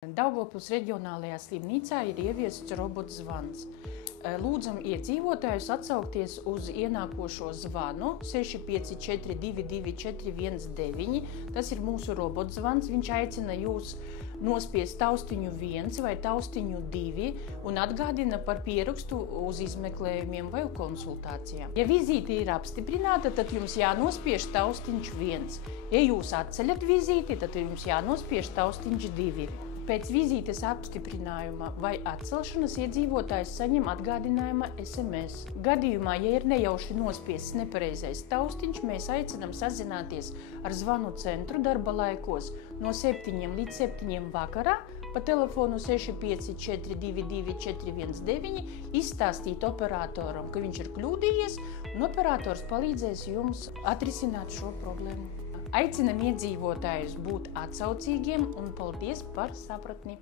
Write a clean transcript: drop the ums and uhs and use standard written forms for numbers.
Daugavpils reģionālajā slimnīcā ir ieviests robots zvans. Lūdzam iedzīvotājus atsaukties uz ienākošo zvanu 654 22 419. Tas ir mūsu robots zvans. Viņš aicina jūs nospiest taustiņu 1 vai taustiņu 2 un atgādina par pierakstu uz izmeklējumiem vai konsultācijām. Ja vizīte ir apstiprināta, tad jums jānospiež taustiņš 1. Ja jūs atceļat vizīti, tad jums jānospiež taustiņš 2. Pēc vizītes apstiprinājuma vai atcelšanas iedzīvotājs saņem atgādinājuma SMS. Gadījumā, ja ir nejauši nospiests nepareizais taustiņš, mēs aicinām sazināties ar zvanu centru darba laikos no 7 līdz 7 vakarā pa telefonu 654 22 419, izstāstīt operatoram, ka viņš ir kļūdījies, un operators palīdzēs jums atrisināt šo problēmu. Aicinam iedzīvotājus būt atsaucīgiem un paldies par sapratni!